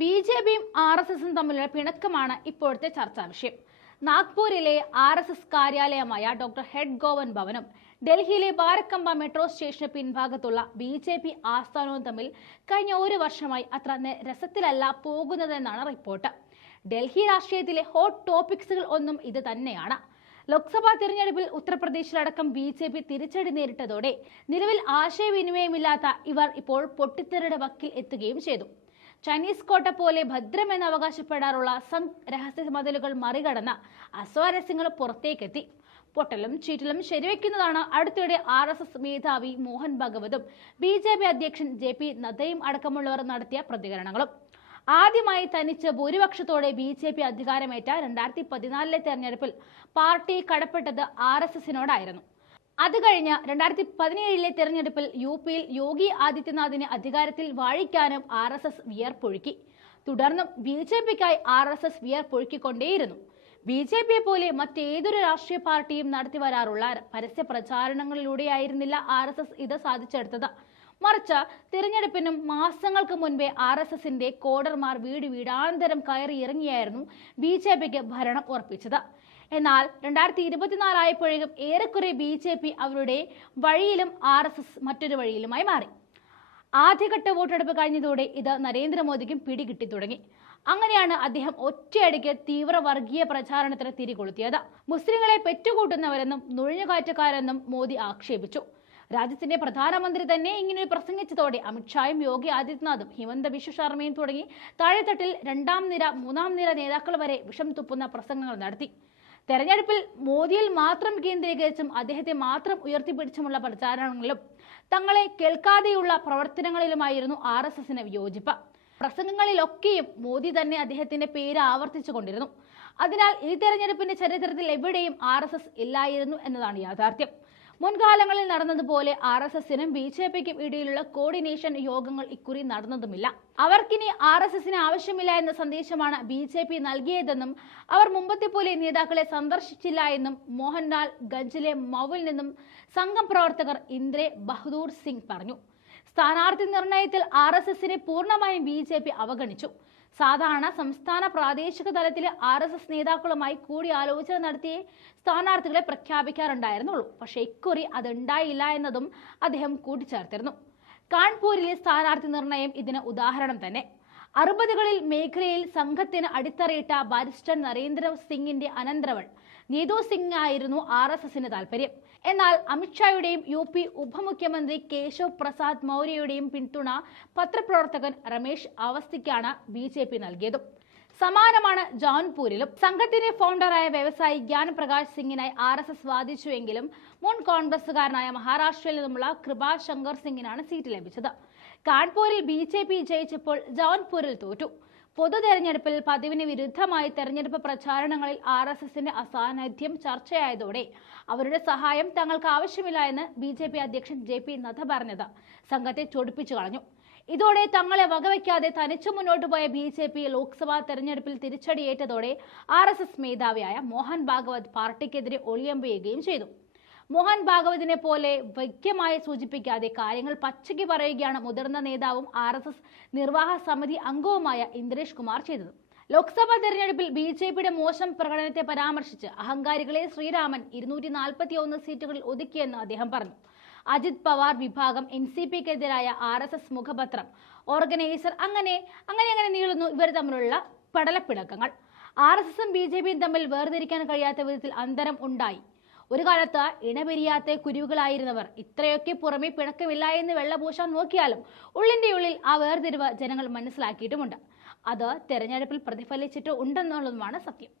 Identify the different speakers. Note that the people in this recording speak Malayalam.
Speaker 1: ബി ജെ പിയും ആർ എസ് എസും തമ്മിലുള്ള പിണക്കമാണ് ഇപ്പോഴത്തെ ചർച്ചാ വിഷയം. നാഗ്പൂരിലെ ആർ എസ് എസ് കാര്യാലയമായ ഡോക്ടർ ഹെഡ് ഗോവൻ ഭവനും ഡൽഹിയിലെ ബാരക്കമ്പ മെട്രോ സ്റ്റേഷന് പിൻഭാഗത്തുള്ള ബി ജെ പി ആസ്ഥാനവും തമ്മിൽ കഴിഞ്ഞ ഒരു വർഷമായി അത്ര രസത്തിലല്ല പോകുന്നതെന്നാണ് റിപ്പോർട്ട്. ഡൽഹി രാഷ്ട്രീയത്തിലെ ഹോട്ട് ടോപ്പിക്സുകൾ ഒന്നും ഇത് തന്നെയാണ്. ലോക്സഭാ തിരഞ്ഞെടുപ്പിൽ ഉത്തർപ്രദേശിലടക്കം ബി ജെ പി തിരിച്ചടി നേരിട്ടതോടെ നിലവിൽ ആശയവിനിമയമില്ലാത്ത ഇവർ ഇപ്പോൾ പൊട്ടിത്തെറിയുടെ വക്കിൽ എത്തുകയും ചെയ്തു. ചൈനീസ് കോട്ട പോലെ ഭദ്രമെന്ന് അവകാശപ്പെടാറുള്ള സംഘ് രഹസ്യ മതിലുകൾ മറികടന്ന അസ്വാരസ്യങ്ങൾ പുറത്തേക്കെത്തി. പൊട്ടലും ചീറ്റലും ശരിവെക്കുന്നതാണ് അടുത്തിടെ ആർ എസ് എസ് മേധാവി മോഹൻ ഭഗവതും ബി ജെ പി അധ്യക്ഷൻ ജെ പി നദ്ദയും അടക്കമുള്ളവർ നടത്തിയ പ്രതികരണങ്ങളും. ആദ്യമായി തനിച്ച് ഭൂരിപക്ഷത്തോടെ ബി ജെ പി അധികാരമേറ്റ രണ്ടായിരത്തി പതിനാലിലെ തെരഞ്ഞെടുപ്പിൽ പാർട്ടി കടപ്പെട്ടത് ആർ എസ് എസിനോടായിരുന്നു. അത് കഴിഞ്ഞ് രണ്ടായിരത്തി പതിനേഴിലെ തെരഞ്ഞെടുപ്പിൽ യു പിയിൽ യോഗി ആദിത്യനാഥിനെ അധികാരത്തിൽ വാഴിക്കാനും ആർ എസ് എസ് വിയർപ്പൊഴുക്കി. തുടർന്നും ബി ജെ പിക്കായി ആർ എസ് എസ് വിയർപ്പൊഴുക്കിക്കൊണ്ടേയിരുന്നു. ബി ജെ പിയെ പോലെ മറ്റേതൊരു രാഷ്ട്രീയ പാർട്ടിയും നടത്തി വരാറുള്ള പരസ്യ പ്രചാരണങ്ങളിലൂടെയായിരുന്നില്ല ആർ എസ് എസ് ഇത് സാധിച്ചെടുത്തത്. മറിച്ച് തിരഞ്ഞെടുപ്പിനും മാസങ്ങൾക്ക് മുൻപേ ആർ എസ് എസിന്റെ കോഡർമാർ വീട് വീടാന്തരം കയറി ഇറങ്ങിയായിരുന്നു ബി ജെ പിക്ക് ഭരണം ഉറപ്പിച്ചത്. എന്നാൽ രണ്ടായിരത്തി ഇരുപത്തിനാലായപ്പോഴേക്കും ഏറെക്കുറെ ബി ജെ പി അവരുടെ വഴിയിലും ആർ എസ് എസ് മറ്റൊരു വഴിയിലുമായി മാറി. ആദ്യഘട്ട വോട്ടെടുപ്പ് കഴിഞ്ഞതോടെ ഇത് നരേന്ദ്രമോദിക്കും പിടികിട്ടി തുടങ്ങി. അങ്ങനെയാണ് അദ്ദേഹം ഒറ്റയടിക്ക് തീവ്ര വർഗീയ പ്രചാരണത്തിന് തിരികൊളുത്തിയത്. മുസ്ലിങ്ങളെ പെറ്റുകൂട്ടുന്നവരെന്നും നുഴഞ്ഞുകയറ്റക്കാരെന്നും മോദി ആക്ഷേപിച്ചു. രാജ്യത്തിന്റെ പ്രധാനമന്ത്രി തന്നെ ഇങ്ങനെ പ്രസംഗിച്ചതോടെ അമിത്ഷായും യോഗി ആദിത്യനാഥും ഹിമന്ത ബിശ്വ ശർമ്മയും തുടങ്ങി. താഴെത്തട്ടിൽ രണ്ടാം നിര മൂന്നാം നിര നേതാക്കൾ വരെ വിഷം തുപ്പുന്ന പ്രസംഗങ്ങൾ നടത്തി. തെരഞ്ഞെടുപ്പിൽ മോദിയിൽ മാത്രം കേന്ദ്രീകരിച്ചും അദ്ദേഹത്തെ മാത്രം ഉയർത്തിപ്പിടിച്ചുമുള്ള പ്രചാരണങ്ങളിലും തങ്ങളെ കേൾക്കാതെയുള്ള പ്രവർത്തനങ്ങളിലുമായിരുന്നു ആർ എസ് എസിന് വിയോജിപ്പ്. പ്രസംഗങ്ങളിലൊക്കെയും മോദി തന്നെ അദ്ദേഹത്തിന്റെ പേര് ആവർത്തിച്ചു കൊണ്ടിരുന്നു. അതിനാൽ ഈ തെരഞ്ഞെടുപ്പിന്റെ ചരിത്രത്തിൽ എവിടെയും ആർ എസ് എസ് ഇല്ലായിരുന്നു എന്നതാണ് യാഥാർത്ഥ്യം. മുൻകാലങ്ങളിൽ നടന്നതുപോലെ ആർ എസ് എസിനും ബി ജെ പിക്കും ഇടയിലുള്ള കോർഡിനേഷൻ യോഗങ്ങൾ ഇക്കുറി നടന്നതുമില്ല. അവർക്കിനി ആർ എസ് എസിന് ആവശ്യമില്ല എന്ന സന്ദേശമാണ് ബി ജെ പി നൽകിയതെന്നും അവർ മുമ്പത്തെ പോലെ നേതാക്കളെ സന്ദർശിച്ചില്ല എന്നും മോഹൻലാൽ ഗഞ്ചിലെ മൗവിൽ നിന്നും സംഘം പ്രവർത്തകർ ഇന്ദ്രെ ബഹദൂർ സിംഗ് പറഞ്ഞു. സ്ഥാനാർത്ഥി നിർണയത്തിൽ ആർ എസ് എസിനെ പൂർണമായും ബി ജെ പി അവഗണിച്ചു. സാധാരണ സംസ്ഥാന പ്രാദേശിക തലത്തിലെ ആർ എസ് എസ് നേതാക്കളുമായി കൂടിയാലോചന നടത്തി സ്ഥാനാർത്ഥികളെ പ്രഖ്യാപിക്കാറുണ്ടായിരുന്നുള്ളൂ. പക്ഷേ ഇക്കുറി അതുണ്ടായില്ല എന്നതും അദ്ദേഹം കൂട്ടിച്ചേർത്തിരുന്നു. കാൺപൂരിലെ സ്ഥാനാർത്ഥി നിർണയം ഇതിന് ഉദാഹരണം തന്നെ. അറുപതുകളിൽ മേഖലയിൽ സംഘത്തിന് അടിത്തറയിട്ട ബാരിസ്റ്റർ നരേന്ദ്ര സിംഗിന്റെ അനന്തരവൾ. നീതു സിംഗ് ആയിരുന്നു ആർ എസ് എസിന് താല്പര്യം എന്നാൽ അമിത്ഷായുടെയും യു പി ഉപമുഖ്യമന്ത്രി കേശവ് പ്രസാദ് മൗര്യയുടെയും പിന്തുണ പത്രപ്രവർത്തകൻ രമേശ് അവസ്ഥയ്ക്കാണ് ബി ജെ പി നൽകിയതും. സമാനമാണ് ജോൺപൂരിലും സംഘത്തിന്റെ ഫൗണ്ടറായ വ്യവസായി ജ്ഞാൻ പ്രകാശ് സിംഗിനായി ആർ എസ് എസ് വാദിച്ചുവെങ്കിലും മുൻ കോൺഗ്രസുകാരനായ മഹാരാഷ്ട്രയിൽ നിന്നുമുള്ള കൃപാ ശങ്കർ സിംഗിനാണ് സീറ്റ് ലഭിച്ചത്. കാൺപൂരിൽ ബി ജെ പി ജയിച്ചപ്പോൾ ജോൺപൂരിൽ തോറ്റു. പൊതു തെരഞ്ഞെടുപ്പിൽ പതിവിന് വിരുദ്ധമായി തെരഞ്ഞെടുപ്പ് പ്രചാരണങ്ങളിൽ ആർ എസ് എസിന്റെ അസാന്നിധ്യം ചർച്ചയായതോടെ അവരുടെ സഹായം തങ്ങൾക്ക് ആവശ്യമില്ല എന്ന് ബി ജെ പി അധ്യക്ഷൻ ജെ പി നദ്ദ പറഞ്ഞത് സംഘത്തെ ചൊടിപ്പിച്ചു കളഞ്ഞു. ഇതോടെ തങ്ങളെ വകവയ്ക്കാതെ തനിച്ചു മുന്നോട്ട് പോയ ബി ജെ പി ലോക്സഭാ തെരഞ്ഞെടുപ്പിൽ തിരിച്ചടിയേറ്റതോടെ ആർ എസ് എസ് മേധാവിയായ മോഹൻ ഭാഗവത് പാർട്ടിക്കെതിരെ ഒളിയമ്പുകയും ചെയ്തു. മോഹൻ ഭാഗവതിനെ പോലെ വൈക്യമായി സൂചിപ്പിക്കാതെ കാര്യങ്ങൾ പച്ചയ്ക്ക് പറയുകയാണ് മുതിർന്ന നേതാവും ആർ എസ് എസ് നിർവാഹ സമിതി അംഗവുമായ ഇന്ദ്രേഷ് കുമാർ ചെയ്തത്. ലോക്സഭാ തെരഞ്ഞെടുപ്പിൽ ബി ജെ പിയുടെ മോശം പ്രകടനത്തെ പരാമർശിച്ച് അഹങ്കാരികളെ ശ്രീരാമൻ ഇരുന്നൂറ്റി നാൽപ്പത്തി ഒന്ന് സീറ്റുകളിൽ ഒതുക്കിയെന്ന് അദ്ദേഹം പറഞ്ഞു. അജിത് പവാർ വിഭാഗം എൻ സി പിക്കെതിരായ ആർ എസ് എസ് മുഖപത്രം ഓർഗനൈസർ അങ്ങനെ അങ്ങനെ അങ്ങനെ നീളുന്നു. ഇവർ തമ്മിലുള്ള പടലപ്പിണക്കങ്ങൾ. ആർ എസ് എസും ബി ജെ പിയും തമ്മിൽ വേർതിരിക്കാൻ കഴിയാത്ത വിധത്തിൽ അന്തരം ഉണ്ടായി. ഒരു കാലത്ത് ഇണപിരിയാത്ത കുരുവുകളായിരുന്നവർ. ഇത്രയൊക്കെ പുറമെ പിണക്കമില്ല എന്ന് വെള്ളപൂശാൻ നോക്കിയാലും ഉള്ളിന്റെ ഉള്ളിൽ ആ വേർതിരിവ് ജനങ്ങൾ മനസ്സിലാക്കിയിട്ടുമുണ്ട്. അത് തെരഞ്ഞെടുപ്പിൽ പ്രതിഫലിച്ചിട്ട് ഉണ്ടെന്നുള്ളതുമാണ് സത്യം.